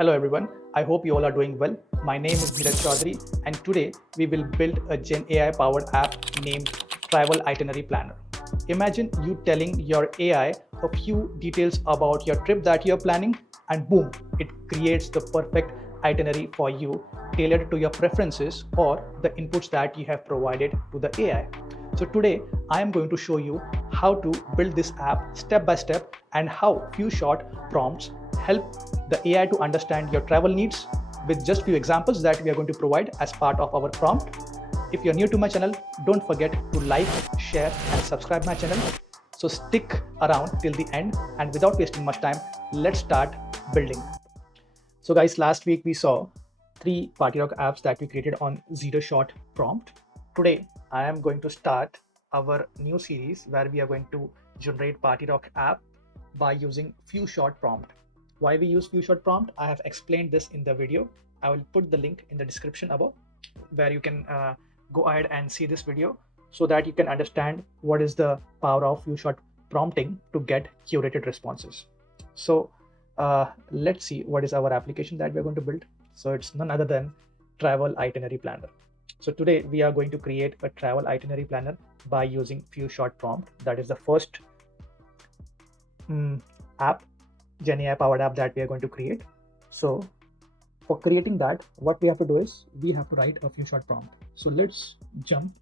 Hello everyone, I hope you all are doing well. My name is Dheeraj and today we will build a GenAI powered app named Travel Itinerary Planner. Imagine you telling your AI a few details about your trip that you're planning and boom, it creates the perfect itinerary for you tailored to your preferences or the inputs that you have provided to the AI. So today I am going to show you how to build this app step by step and how few short prompts help the AI to understand your travel needs with just few examples that we are going to provide as part of our prompt. If you're new to my channel, don't forget to like, share and subscribe my channel. So stick around till the end and without wasting much time, let's start building. So guys, last week we saw 3 PartyRock apps that we created on 0 short prompt. Today, I am going to start our new series where we are going to generate PartyRock app by using few short prompt. Why we use few short prompt? I have explained this in the video. I will put the link in the description above where you can go ahead and see this video so that you can understand what is the power of few short prompting to get curated responses. So let's see what is our application that we're going to build. So it's none other than Travel Itinerary Planner. So today we are going to create a travel itinerary planner by using few short prompt. That is the first app, GenAI powered app that we are going to create. So for creating that, what we have to do is we have to write a few short prompt. So let's jump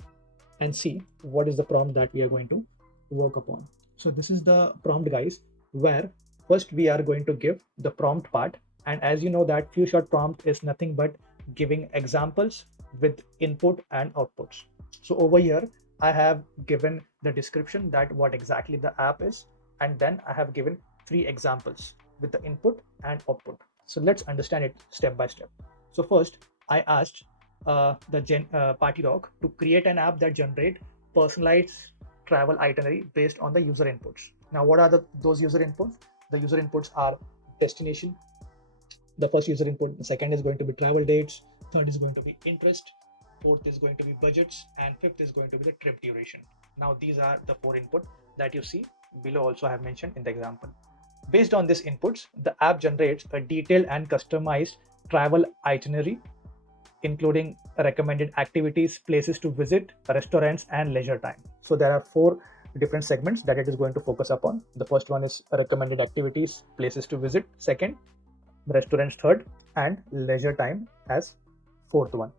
and see what is the prompt that we are going to work upon. So this is the prompt, guys, where first we are going to give the prompt part. And as you know that few short prompt is nothing but giving examples with input and outputs. So over here, I have given the description that what exactly the app is. And then I have given 3 examples with the input and output. So let's understand it step by step. So first, I asked PartyRock to create an app that generate personalized travel itinerary based on the user inputs. Now, what are those user inputs? The user inputs are destination. The first user input, the second is going to be travel dates, third is going to be interest, fourth is going to be budgets, and fifth is going to be the trip duration. Now, these are the 4 input that you see below. Also, I have mentioned in the example. Based on these inputs, the app generates a detailed and customized travel itinerary, including recommended activities, places to visit, restaurants, and leisure time. So there are 4 different segments that it is going to focus upon. The first one is recommended activities, places to visit, second, restaurants third, and leisure time as fourth one.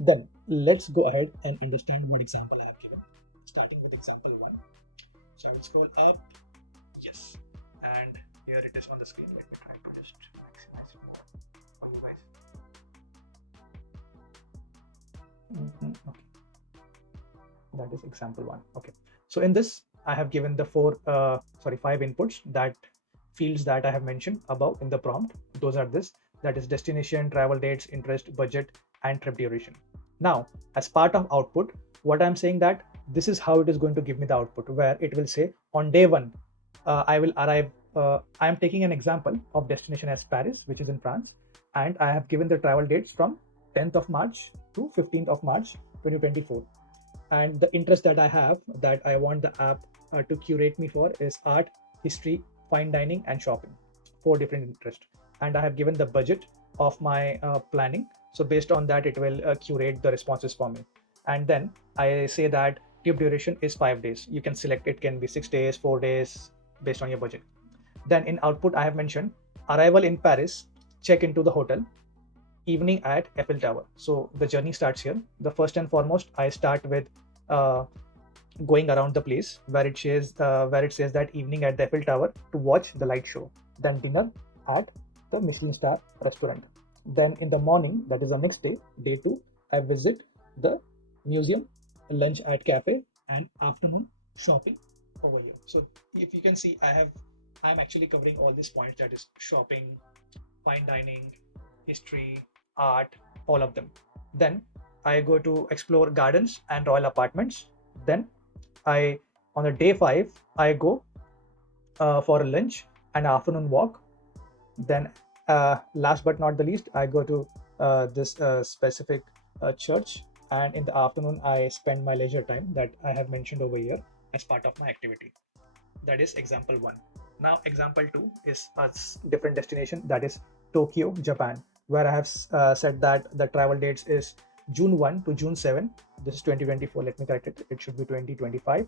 Then let's go ahead and understand what example I have given. Starting with example 1. So I will scroll up. Yes, and here it is on the screen. Let me try to just maximize it more for you guys. Okay, that is example 1. Okay, so in this I have given the 5 inputs, that fields that I have mentioned above in the prompt. Those are this, that is destination, travel dates, interest, budget, and trip duration. Now, as part of output, what I'm saying that this is how it is going to give me the output, where it will say on day 1, I will arrive. I am taking an example of destination as Paris, which is in France, and I have given the travel dates from 10th of March to 15th of March 2024. And the interest that I have, that I want the app to curate me for, is art, history, fine dining, and shopping. 4 different interests. And I have given the budget of my planning. So based on that, it will curate the responses for me. And then I say that trip duration is 5 days. You can select, it can be 6 days, 4 days, based on your budget. Then in output, I have mentioned arrival in Paris, check into the hotel, evening at Eiffel Tower. So the journey starts here. The first and foremost, I start with going around the place where it says that evening at the Eiffel Tower to watch the light show. Then dinner at the Michelin star restaurant. Then in the morning, that is the next day, day 2, I visit the museum, lunch at cafe, and afternoon shopping over here. So if you can see, I'm actually covering all these points, that is shopping, fine dining, history, art, all of them. Then I go to explore gardens and royal apartments. Then on the day 5, I go for a lunch and afternoon walk. Then last but not the least, I go to this specific church, and in the afternoon I spend my leisure time that I have mentioned over here as part of my activity. That is example 1. Now example 2 is a different destination, that is Tokyo, Japan, where I have said that the travel dates is June 1 to June 7. This is 2024. Let me correct it. It should be 2025.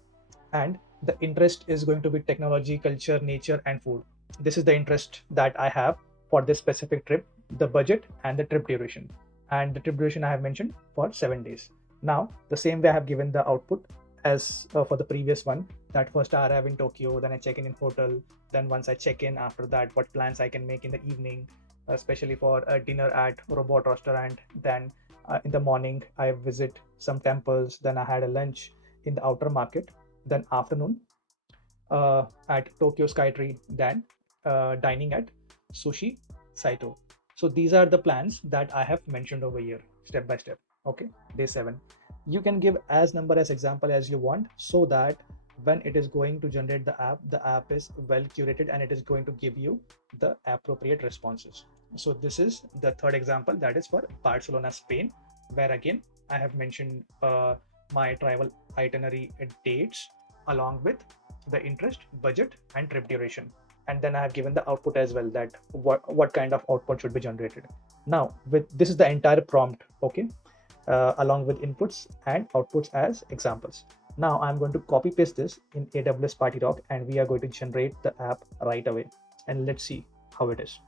And the interest is going to be technology, culture, nature, and food. This is the interest that I have for this specific trip, the budget and the trip duration. And the trip duration I have mentioned for 7 days. Now, the same way I have given the output as for the previous one, that first I arrive in Tokyo, then I check in hotel, then once I check in, after that, what plans I can make in the evening, especially for a dinner at robot restaurant. Then in the morning, I visit some temples, then I had a lunch in the outer market, then afternoon at Tokyo Skytree, then dining at Sushi Saito. So these are the plans that I have mentioned over here, step by step. Okay, day 7. You can give as number as example as you want, so that when it is going to generate the app is well curated and it is going to give you the appropriate responses. So this is the third example, that is for Barcelona, Spain, where again I have mentioned my travel itinerary dates along with the interest, budget, and trip duration. And then I have given the output as well, that what kind of output should be generated. Now, with this is the entire prompt, okay, along with inputs and outputs as examples. Now I'm going to copy paste this in AWS PartyRock, and we are going to generate the app right away. And let's see how it is.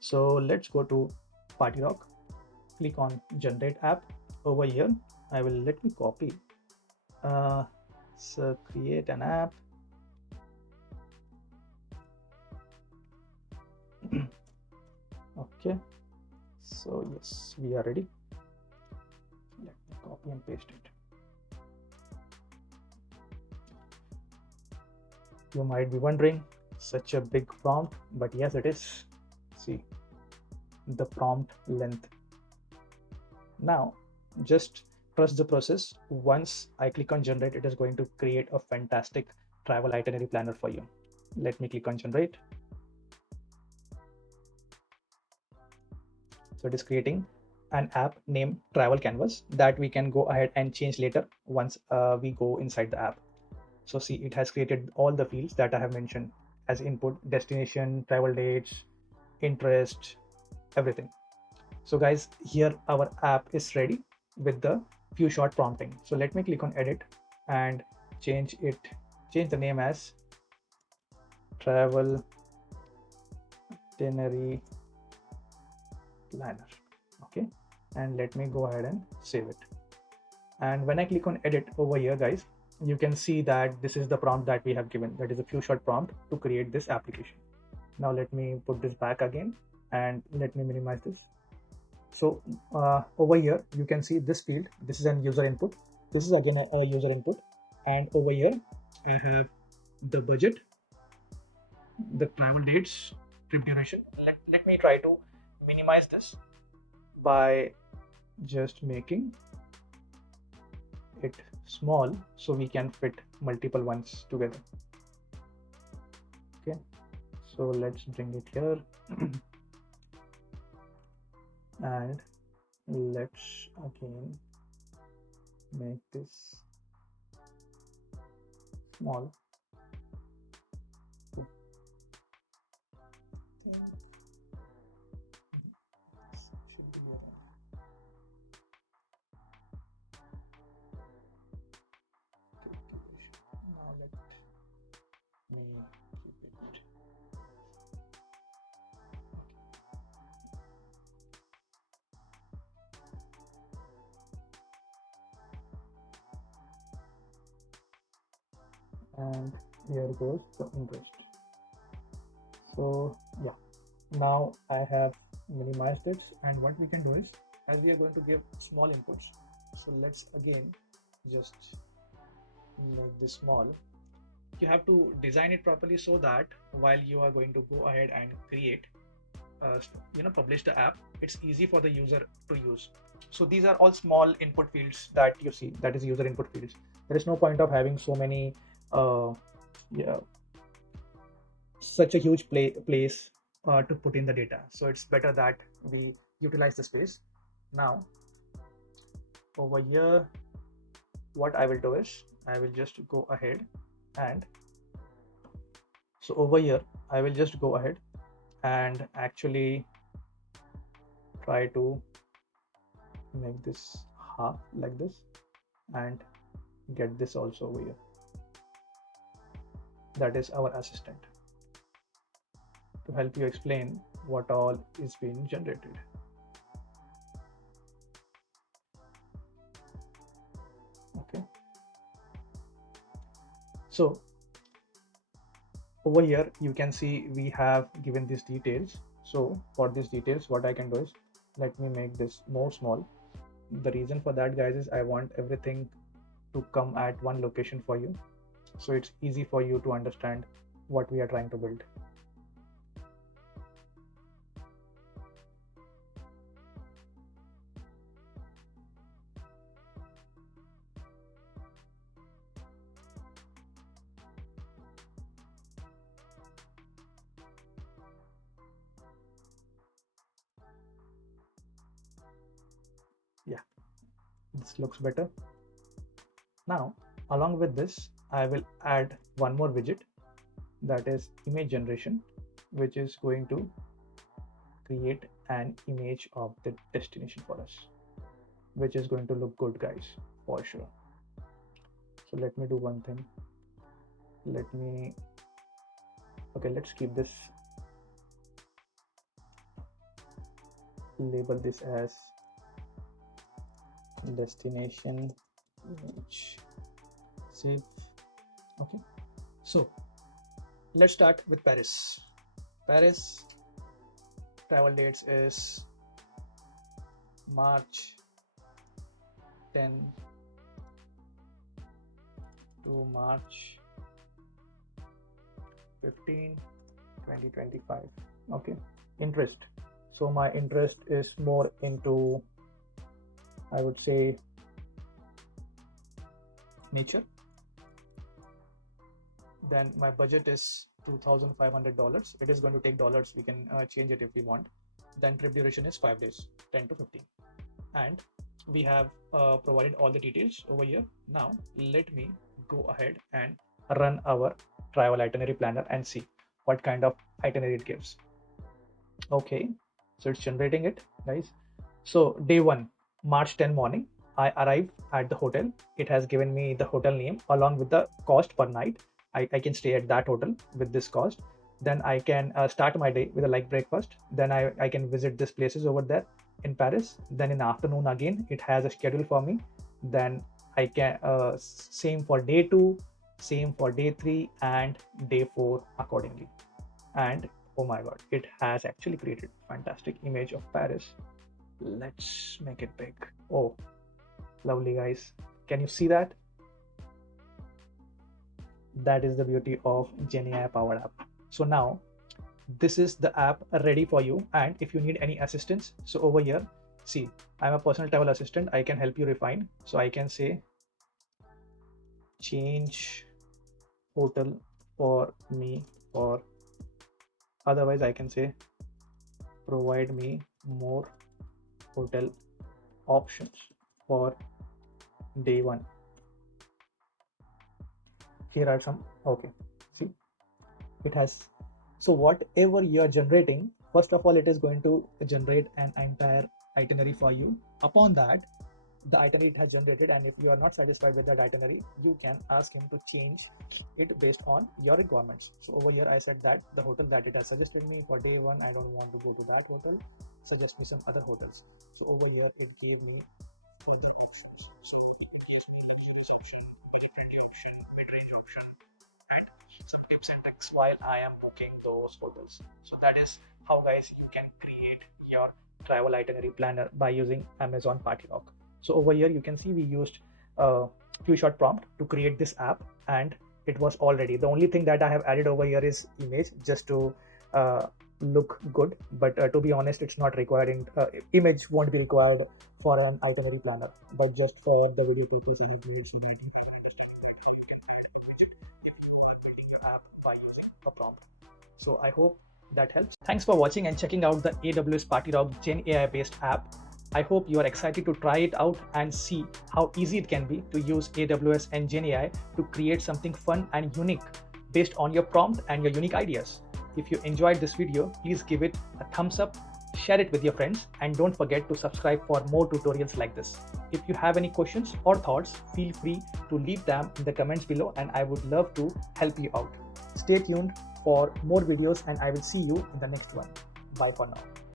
So let's go to PartyRock, click on generate app. Over here, let me copy. So create an app. Okay, so yes, we are ready. Let me copy and paste it. You might be wondering, such a big prompt, but yes, it is. See the prompt length. Now just trust the process. Once I click on generate, it is going to create a fantastic travel itinerary planner for you. Let me click on generate. So it is creating an app named Travel Canvas that we can go ahead and change later once we go inside the app. So see, it has created all the fields that I have mentioned as input: destination, travel dates, interest, everything. So guys, here our app is ready with the few short prompting. So let me click on edit and change the name as Travel Itinerary Planner. Okay, and let me go ahead and save it. And when I click on edit over here, guys, you can see that this is the prompt that we have given. That is a few short prompt to create this application. Now let me put this back again and let me minimize this. So over here, you can see this field. This is an user input. This is again a user input. And over here, I have the budget, the travel dates, trip duration. Let me try to minimize this by just making it small so we can fit multiple ones together. Okay, so let's bring it here. And let's again make this small. Now let me keep it. And here goes the interest. So yeah, now I have minimized it, and what we can do is, as we are going to give small inputs, so let's again just make this small. You have to design it properly so that while you are going to go ahead and create publish the app, it's easy for the user to use. So these are all small input fields that you see, that is user input fields. There is no point of having so many yeah, such a huge place to put in the data. So it's better that we utilize the space. Now over here, what I will do is I will just go ahead and So over here, I will just go ahead and actually try to make this half like this and get this also over here. That is our assistant to help you explain what all is being generated. Okay. So over here, you can see we have given these details. So for these details, what I can do is, let me make this more small. The reason for that, guys, is I want everything to come at one location for you, so it's easy for you to understand what we are trying to build. Yeah, this looks better. Now, along with this, I will add one more widget, that is image generation, which is going to create an image of the destination for us, which is going to look good, guys, for sure. So let me do one thing. Okay, let's keep this, label this as destination image. Save. Okay, so let's start with Paris. Travel dates is March 10 to March 15, 2025. Okay, interest. So my interest is more into, I would say, nature. Then my budget is $2,500. It is going to take dollars. We can change it if we want. Then trip duration is 5 days, 10 to 15. And we have provided all the details over here. Now let me go ahead and run our travel itinerary planner and see what kind of itinerary it gives. Okay, so it's generating it, guys. So day 1, March 10 morning, I arrive at the hotel. It has given me the hotel name along with the cost per night. I can stay at that hotel with this cost. Then I can start my day with a light breakfast. Then I can visit these places over there in Paris. Then in the afternoon again, it has a schedule for me. Then I can same for day 2, same for day 3 and day 4 accordingly. And oh my god, it has actually created fantastic image of Paris. Let's make it big. Oh, lovely, guys. Can you see that? That is the beauty of GenAI powered app. So now this is the app ready for you. And if you need any assistance, so over here, see, I'm a personal travel assistant. I can help you refine. So I can say change hotel for me, or otherwise I can say provide me more hotel options for day 1. Here are some. Okay, see, it has. So whatever you are generating, first of all, it is going to generate an entire itinerary for you. Upon that, the itinerary it has generated, and if you are not satisfied with that itinerary, you can ask him to change it based on your requirements. So over here I said that the hotel that it has suggested me for day 1, I don't want to go to that hotel, suggest me some other hotels. So over here it gave me 14 options. So reception, very pretty option, mid-range option, and some tips and tricks while I am booking those hotels. So that is how, guys, you can create your travel itinerary planner by using Amazon PartyRock. So over here you can see we used a few short prompt to create this app, and it was all ready. The only thing that I have added over here is image, just to look good, but to be honest, it's not required. In image won't be required for an itinerary planner, but just for the video purpose, I have made some writing. You can add a widget if you are building your app by using a prompt. So I hope that helps. Thanks for watching and checking out the AWS PartyRock GenAI based app. I hope you are excited to try it out and see how easy it can be to use AWS and GenAI to create something fun and unique based on your prompt and your unique ideas. If you enjoyed this video, please give it a thumbs up, share it with your friends, and don't forget to subscribe for more tutorials like this. If you have any questions or thoughts, feel free to leave them in the comments below and I would love to help you out. Stay tuned for more videos and I will see you in the next one. Bye for now.